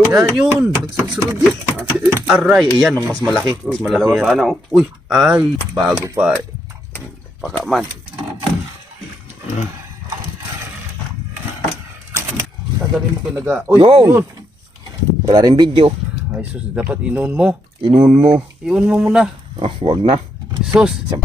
Yun. Yan yun. Nagsusunod din. Aray, ayan ang mas malaki. Mas malaki yan. sana oh. Uy, ay, bago pa. eh. Pakaman. Tagalin mo kayo naga. Uy, Yun. yun. Wala rin video. Ay, sus, dapat inon mo. Inuun mo. Iyon mo muna. Oh, wag na. Sus. Sam-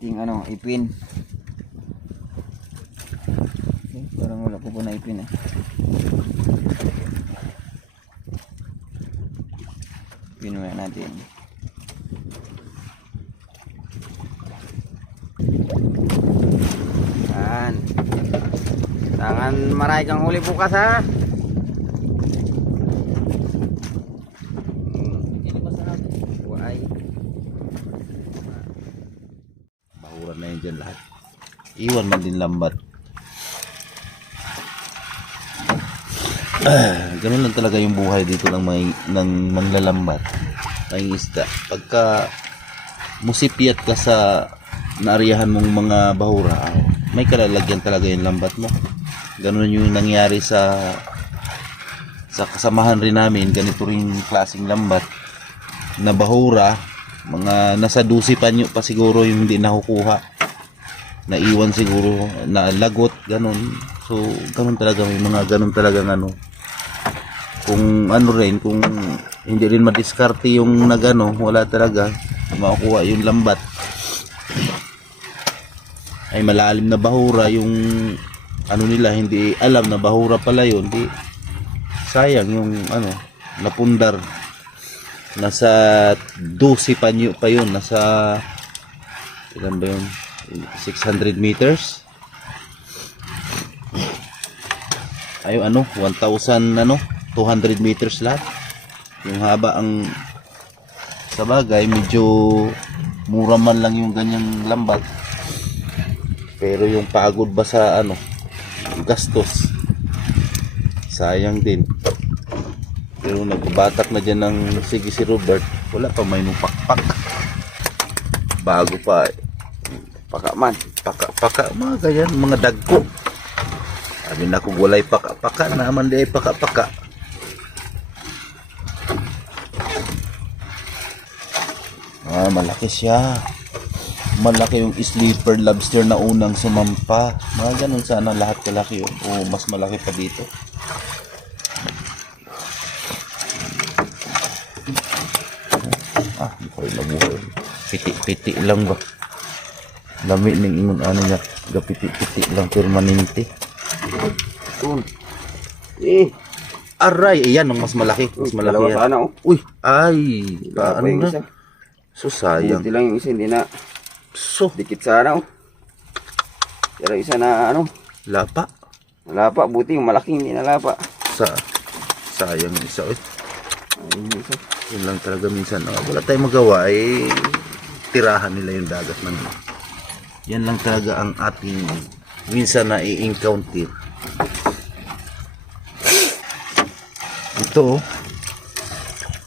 ating ano, ipin. Eh, parang wala po po na ipin eh. Ipin muna natin. Yan. Tangan maray kang huli bukas ha. Hindi basa natin. Why? Bahuran na yun dyan lahat. Iwan man din lambat. Ah, ganun lang talaga yung buhay dito ng may ng manglalambat ng isda. Pagka musipiat ka sa naariyahan mong mga bahura, may kalalagyan talaga yung lambat mo. Ganun yung nangyari sa sa kasamahan rin namin, ganito rin klaseng lambat na bahura, mga nasa 12 panyo pa siguro yung hindi nakukuha. Naiwan siguro, na lagot, ganun. So, ganun talaga, may mga ganun talagang ano. Kung ano rin, kung hindi rin madiskarte yung nagano, wala talaga, makukuha yung lambat. Ay malalim na bahura, yung ano nila, hindi alam na bahura pala yun, di sayang yung ano, napundar nasa 12 panyo pa yun nasa ilan ba yun 600 meters. Ay ano 1000 ano 200 meters lahat. Yung haba ang sa bagay medyo mura man lang yung ganyang lambat. Pero yung pagod ba sa ano gastos? Sayang din. Pero nagbatak na dyan ng sige si Robert, wala pa may mupakpak. Bago pa, eh. Pakaman. paka-paka, mga ganyan, mga dagko. Sabi na kung walay paka-paka, naman di ay paka-paka. Ah, malaki siya. Malaki yung sleeper lobster na unang sumampa. Mga ganun sana lahat kalaki yun. O mas malaki pa dito. Ah, buhay na buhay. Piti-piti lang ba? Lami ning ingon ano niya, gapiti-piti lang permanente. Yun. Eh, Aray, ayan ang mas malaki, mas malaki yan. sana oh. Uy, ay, Dalawa ano yung na? isa. So sayang. Buti lang yung isa, hindi na So, dikit sana oh. Pero isa na ano, lapa. nalapa. Buti yung malaki, hindi nalapa. Sa, sayang yung isa. Uy. Ayun yung isa. Yun lang talaga minsan. Oh, wala tayong magawa eh tirahan nila yung dagat man. Yan lang talaga ang ating minsan na i-encounter. Ito oh.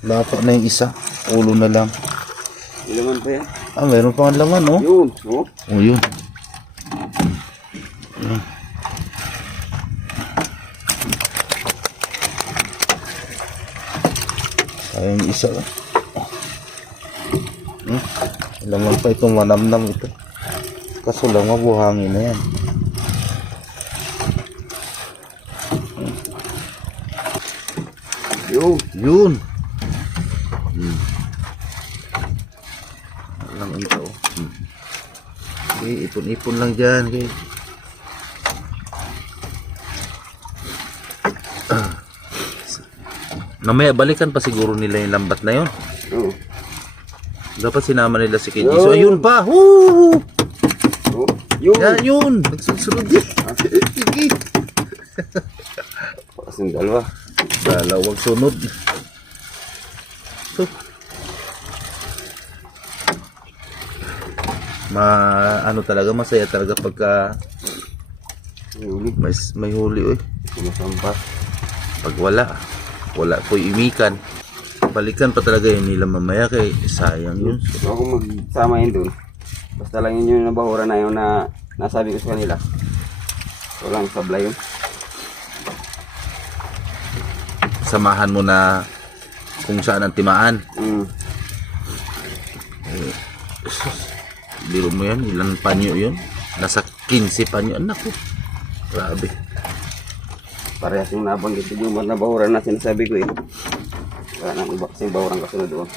Lapa na yung isa. Ulo na lang. Ilaman pa yan. Ah, meron pang laman oh. Yun. Oh. Oh, yun. Yung isa. oh. Hmm? Laman pa itong manamnam ito. Kaso lang mabuhangin na yan. Yun. Yun. Hmm. Lang ito. oh. Hmm. Okay, ipon-ipon lang dyan. Okay. Ah. Namaya balikan pa siguro nila yung lambat na yun. Oh. Dapat sinama nila si Kenji. So ayun pa. Woo! Yun. Yan yun. Nagsusunod din. Sige. Kasing dalawa. Dalawang sunod. So, ma ano talaga masaya talaga pagka Yun. may, may huli eh. Sumasampa. Pag wala, wala ko imikan. Balikan pa talaga yun nila mamaya kay sayang yun. Akong magsama yun dun. Basta lang yun yung nabahura na yun na nasabi ko sa kanila. Walang sabla yun. Samahan mo na kung saan ang timaan. Mm. Biro mo yan, ilan panyo yun? Nasa 15 panyo. Anak ko. Grabe. Parehas yung nabanggit sa Jumar na bahura na sinasabi ko eh. Wala nang iba kasing bahurang kasunod doon.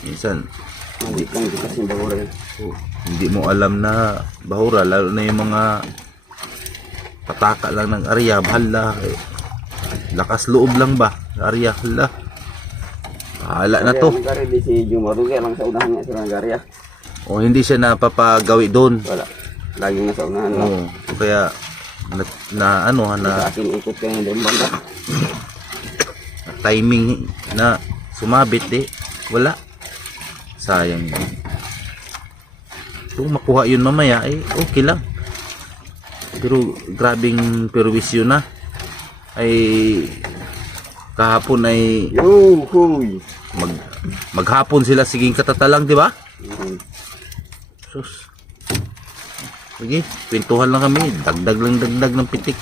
Minsan, Hindi lang di kasing bahura yun. hindi mo alam na bahura, lalo na yung mga pataka lang ng area, bahala. Eh, lakas loob lang ba? Area, hala. Bahala na to. Kaya di si Jumar doon kaya lang sa unahan niya sa. O hindi siya napapagawi doon. Wala. Laging nasa unahan lang. Oo. kaya na, na ano na akin ikot ka yung doon banda. timing na sumabit eh wala sayang yun. Kung makuha yun mamaya eh okay lang. Pero grabing perwisyo na. Ay kahapon ay Yo, huy. mag, maghapon sila siging katatalang di ba? Mm. sus. Sige pintuhan lang kami. Dagdag lang dagdag ng pitik.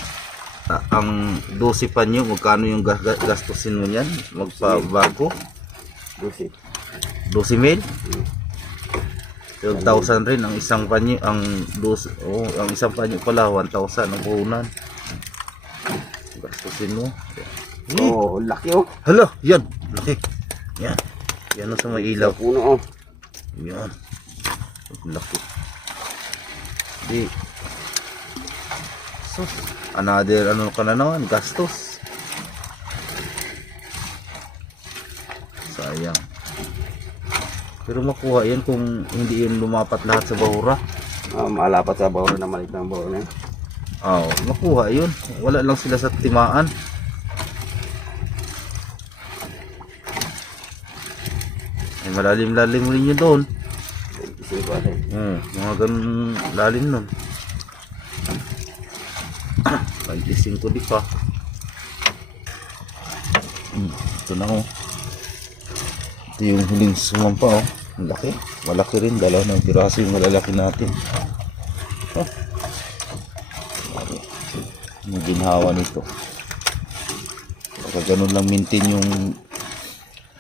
Ah, ang 12 pa nyo magkano yung gas- gas- gastusin mo yan magpabago? Dusi. 12 mil. 12,000 rin ang isang panyo ang dos oh, ang isang panyo pala 1,000 ang puhunan. Gastusin mo. Eh, Oh, laki oh. hala yan. Laki. Yan. Yan ang sa may ilaw. Puno oh. yan. Laki. Di. Sus. Another ano ka na naman gastos. Sayang pero makuha yan kung hindi yun lumapat lahat sa bahura Ah, maalapat sa bahura na maliit ng bahura na yun. Oo, makuha yun. Wala lang sila sa timaan. Ay, malalim-lalim rin yun doon. Hmm, mga ganun lalim nun. Pagising ko di pa. Hmm, ito na oh. Ito yung huling sumampa oh. Ang laki. Malaki rin. Dalawa ng piraso yung malalaki natin. Oh. Yung ginhawa nito. Ganun lang maintain yung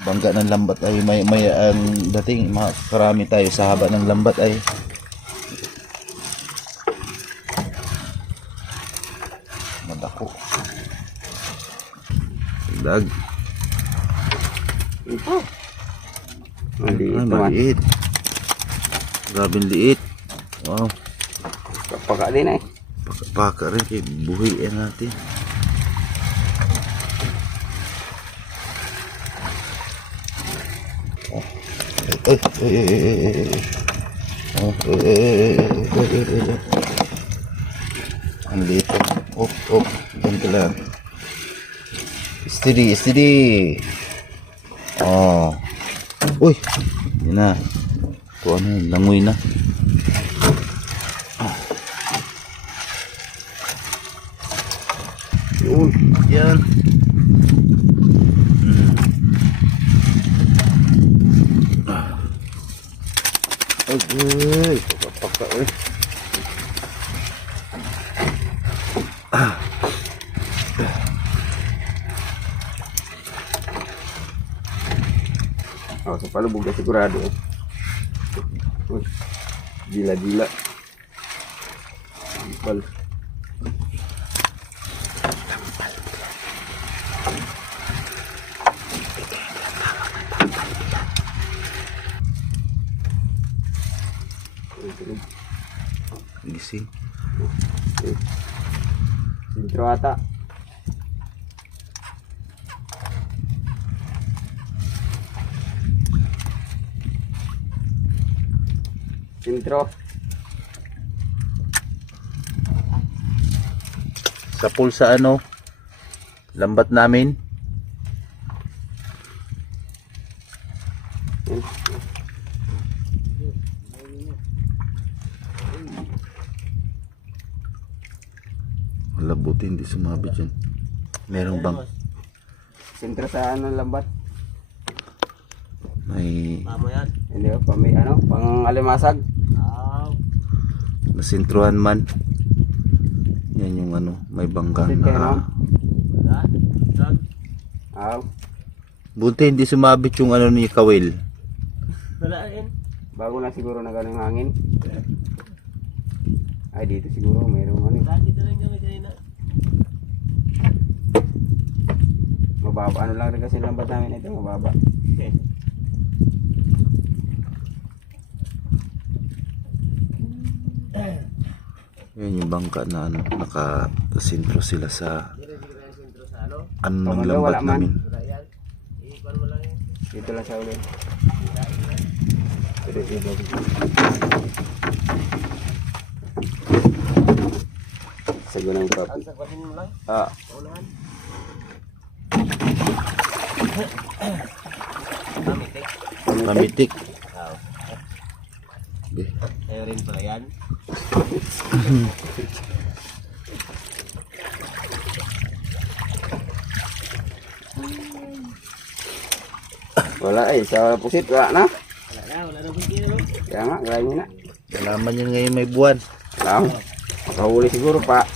bangga ng lambat ay may may ang dating makarami tayo sa haba ng lambat ay madako dag liit. Grabe liit. Wow. Paka din eh. Paka, paka rin kay buhiin natin. Ay, ay, ay, ay. Oh, eh, eh, eh, eh, eh, eh. Ang lito. Oh, oh. Diyan lang. Steady, steady. Oh. Uy. Na. Ito ano langoy na. Yun. Yan. Ay, kapaka eh. Oh, sa palubog na sigurado eh. Uy, Dila-dila. Sampal. Gising. Sintro ata. Sintro. Sa pulsa ano, lambat namin. Wala buti hindi sumabit yun. Meron bang Sintro sa ano lambat. may Tama yan. Hindi ba? Pa may ano? Pang alimasag. Nasintruhan man? Yan yung ano, may bangka Buti kayo, no? na. Aw. Buti hindi sumabit yung ano ni Kawil. Wala rin. Bago na siguro na ganun hangin. Ay, dito siguro mayroong ano. eh. Na lang kami kanina. Mababa. Ano lang rin kasi lambat namin ito. Mababa. Yan yung bangka na ano, nakasintro sila sa ano. ng lambat namin. Dito lang sa ulit. Dito, dito. Sago ng papi. Ah, Unahan. Kami, tek. Kamitik. Oo. Tayo rin pala yan. Wala eh. Sa pusit, wala na. Wala na, wala na kung kino. Kaya nga, niyo na. Nalaman yan ngayon may buwan. Lang. Makahuli siguro pa.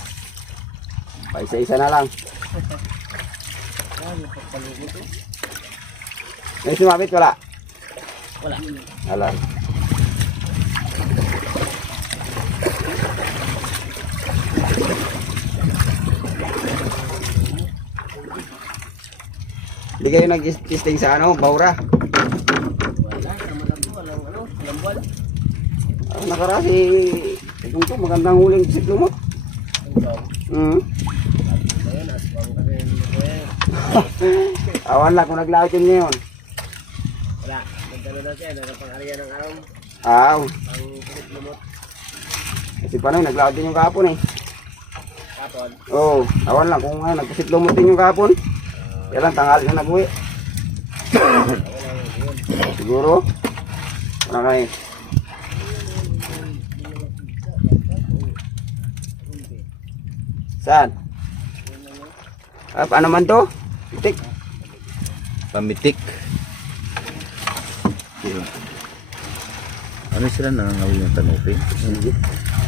Pa isa-isa na lang. Eh. May sumabit, wala. Wala. Wala. Hindi kayo nag-testing sa ano, Baura. Wala, sama lang po. Walang ano, walang buwan. Ang nakarasi, itong to, magandang huling sitlo mo. Mm. Awan lang kung naglawit yun ngayon. Wala. Nagdalo na siya. Nagpang-ariya ng aram. Aw, Ang kulit lumot. kasi paano, naglawit din yung kahapon eh. Kapon. Oo, oh, awan lang kung ano, nagpasitlo mo din yung kahapon. Kaya lang, tanghali na nag-uwi. Siguro. Ano na eh. Saan? Ah, paano man to? Itik. Pamitik. Ano sila nangangawin yung tanupin? Hindi.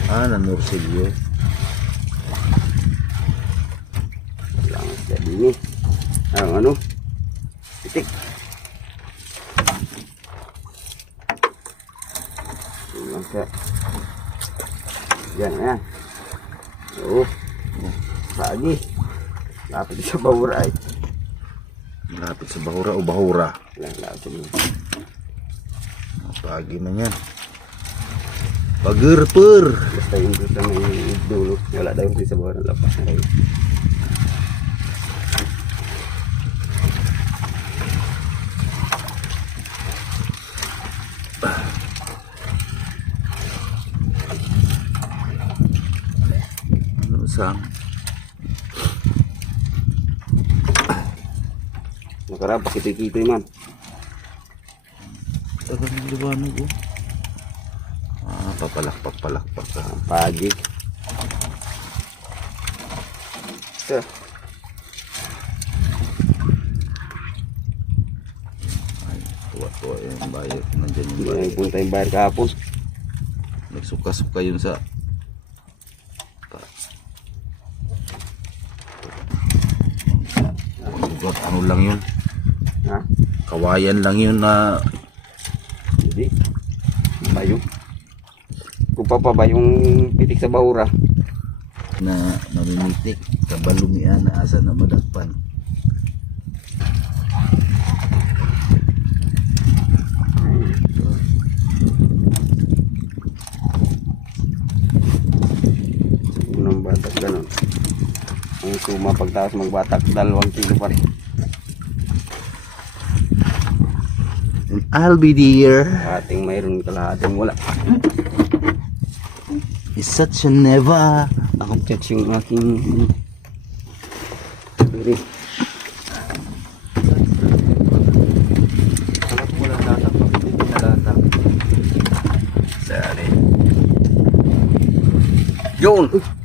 Ah, nanursilyo. Lang sa dini. Ang ano? Itik. Lang. Yan, yan. Oo. Pagi. Lapit sa bawra ay. Malapit sa Bahura o Bahura. Lapit mo. Pagi man yan. Pagirper. Basta yung gusto may dulo. Wala daw yung sa bawra. Lapas na kayo. Nakaraan, pakitoy-kitoy man. tagal ng liwanag oh. Ah, papalakpak palakpak ka. Pagi. Ito. Ay, tuwa-tuwa yung bayad. Nandyan yung Hindi na bayad. nagpunta yung bayar kahapon. Nagsuka-suka yun sa ano lang yun? Ha? Kawayan lang yun na Hindi. Bayo. Kung pa pa ba yung pitik sa bahura? na namimitik kabalumian na asa na madakpan Unang batak ganun. Ang suma pagtaas magbatak, dalawang kilo pa rin. I'll be there Kalahating mayroon, kalahating wala. is such a never Akong check yung aking... Diri. Alam mo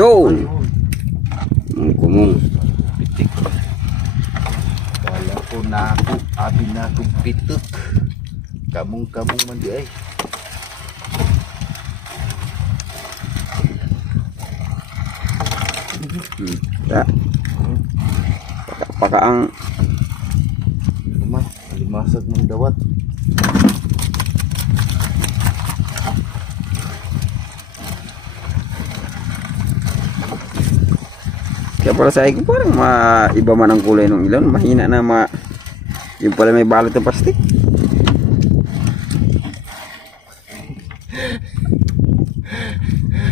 Yun! Ang kumong. pitik kala ko na ako abi na akong pitik kamong kamong man di ay Ya. Paka, paka ang naman limasag ng dawat pala sa ko parang maiba man ang kulay ng ilon. Mahina na ma... Yung pala may balot ng plastic.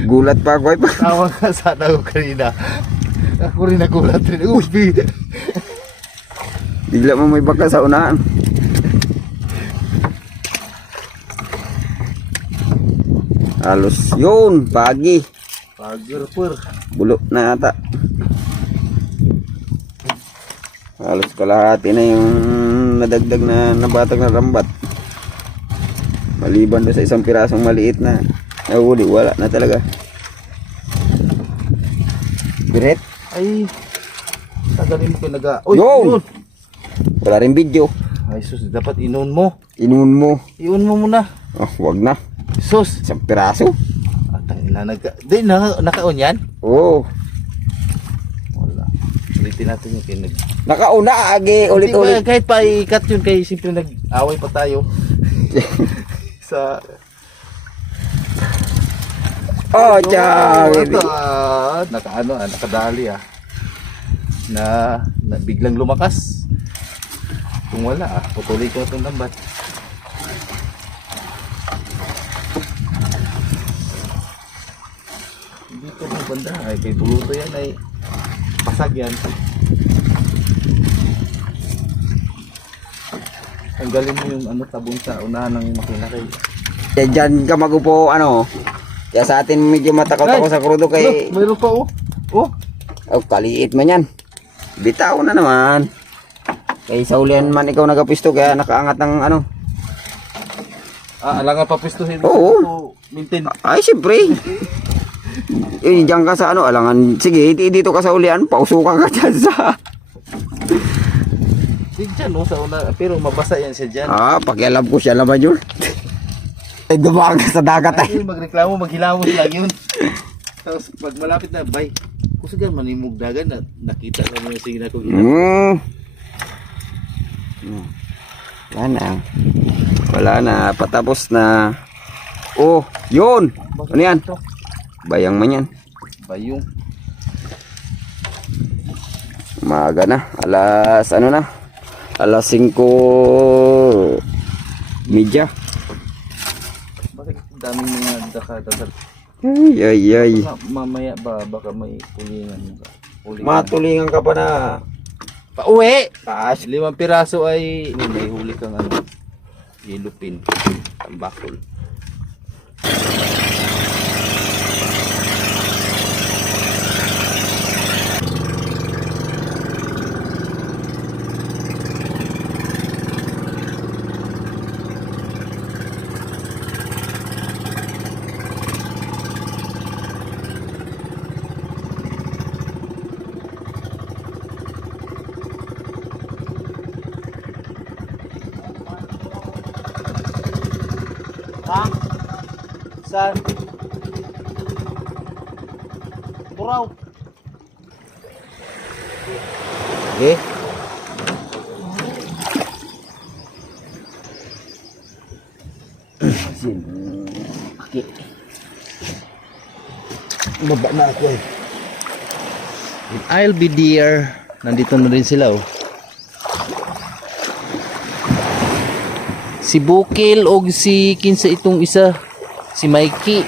Gulat pa ako ay pa. tawa ka sana ko kanina ako rin nagulat rin ubi Bigla mo may baka sa unahan. Halos yun, pagi. Pagir pur. Bulo na ata. Halos kalahati na yung nadagdag na nabatag na rambat. Maliban doon sa isang pirasong maliit na nahuli, wala na talaga. Biret? Ay, tagalin mo kayo naga. Uy, Yun! yun! Wala rin video. Ay, sus, dapat inon mo. Inuun mo. Iyon mo muna. Oh, wag na. Sus! Isang piraso. At ang ina nagka... Di, naka, nakaon yan? Oo. Oh, Wala. Ulitin natin yung kinag... nakauna agi Ulit, ulit-ulit. Kahit pa i-cut yun, kay simple nag-away pa tayo. Sa... Oh, tiyan. ito, ah, nakaano, ah, nakadali ah. Na, na biglang lumakas. Kung wala ah, putuloy ko itong lambat. Dito ang banda ay kay buluto yan ay pasag yan. Tanggalin mo yung ano tabon sa unahan ng makina kay. Kaya dyan ka magupo, ano. Kaya sa atin medyo matakot ako sa krudo kay... Look, mayroon pa oh. Oh, Oh, kaliit man yan. Bitaw na naman. Kay sa ulian man ikaw nagapisto kaya nakaangat ng ano. ah, alangan papistuhin Oo. mo. Maintain. Ay, siyempre. eh, diyan ka sa ano, alangan. Sige, di- dito ka sa ulian, pausukan ka dyan sa... Di dyan oh, sa una. Pero mabasa yan siya dyan. Ah, pakialam ko siya naman yun. Ay, dumaan ka sa dagat ay. Ay, magreklamo, maghilamos lang yun. Tapos pag malapit na, bay. Kusagan manimog dagan na nakita na mo yung sige na ko gina. Hmm. Hmm. Wala na. Wala na. Patapos na. Oh, yun. Ano yan? Bayang man yan. Bayong. Umaga na. Alas, ano na? Alas 5 media. Bakit ang daming mga daka-daka? Ay, ay, ay. Ma- mamaya ba, baka may pulingan ba? Matulingan ka pa na Pauwi! taas. Limang piraso ay may huli kang ano, yellow pin, tambakol. Ha? Baba na ako eh. I'll be there. Nandito na rin sila oh. Si Bukil o si kinsa itong isa si Mikey.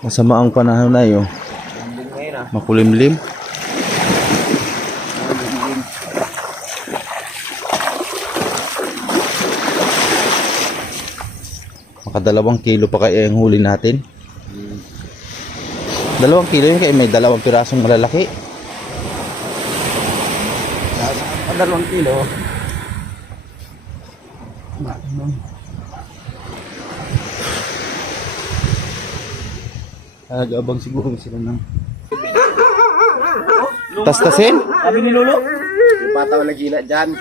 Masama ang panahon na yun. Makulimlim. Makadalawang kilo pa kaya yung huli natin. Dalawang kilo yun kaya may dalawang pirasong malalaki. Dalawang kilo. Nag-abang siguro sila ng... Tastasin? Sabi ni Lolo. Yung pataw na gina dyan.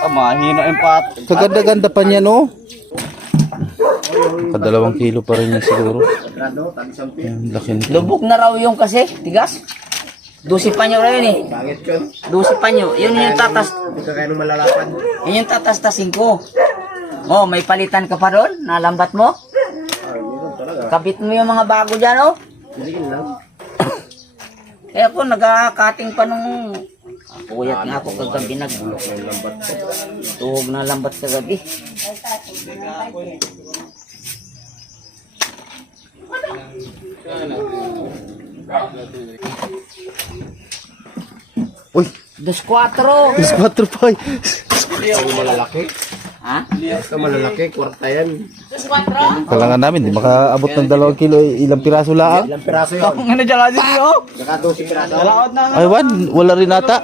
Ah, mahina yung pat. Kaganda-ganda pa niya no? Kadalawang kilo pa rin yan siguro. Ang laki nito. Lubog na raw yung kasi, tigas. Dusi panyo raw yun eh. Pangit yun. Dusi panyo. Yun yung tatas, Hindi ka kaya nung malalapan. yun yung tatastasin ko. Oh, may palitan ka pa doon? Nalambat mo? Kabit mo yung mga bago dyan, oh. Sige lang. Eh ako, nagkakating pa nung... Puyat nga ako kagabi nag... Tuhog na lambat kagabi. Uy! Dos cuatro. Is 4 pa. Yung malalaki. Ha? Basta malalaki, kwarta yan. Kailangan namin, di makaabot ng dalawang kilo, ilang piraso lang. Ilang piraso yun? Ano dyan oh? Naka 12 piraso. Ay, wan, wala rin ata.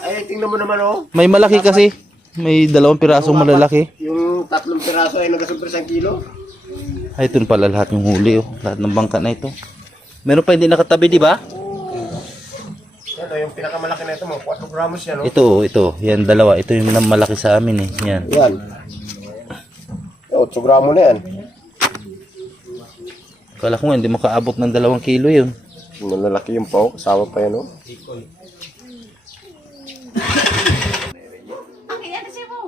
Ay, tingnan mo naman oh. May malaki kasi. May dalawang pirasong malalaki. Yung tatlong piraso ay nagasumpir sa kilo. Ay, ito pala lahat yung huli, oh. Lahat ng bangka na ito. Meron pa hindi nakatabi, di ba? Yan oh, yung pinakamalaki na ito mo. 4 gramos yan oh. Ito, oh, ito. Yan, dalawa. Ito yung malaki sa amin, eh. Yan. Yan. 8 gramo na yan. Kala ko nga, hindi makaabot ng dalawang kilo yun. Malalaki yung pao, kasama pa yan oh.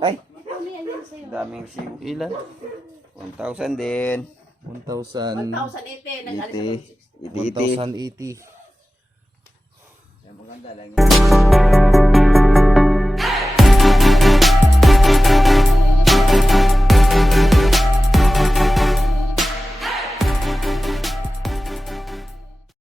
Ay, daming sibo. Ilan? 1,000 din. 1,000. 80. 80. 1,080. Yan, maganda lang.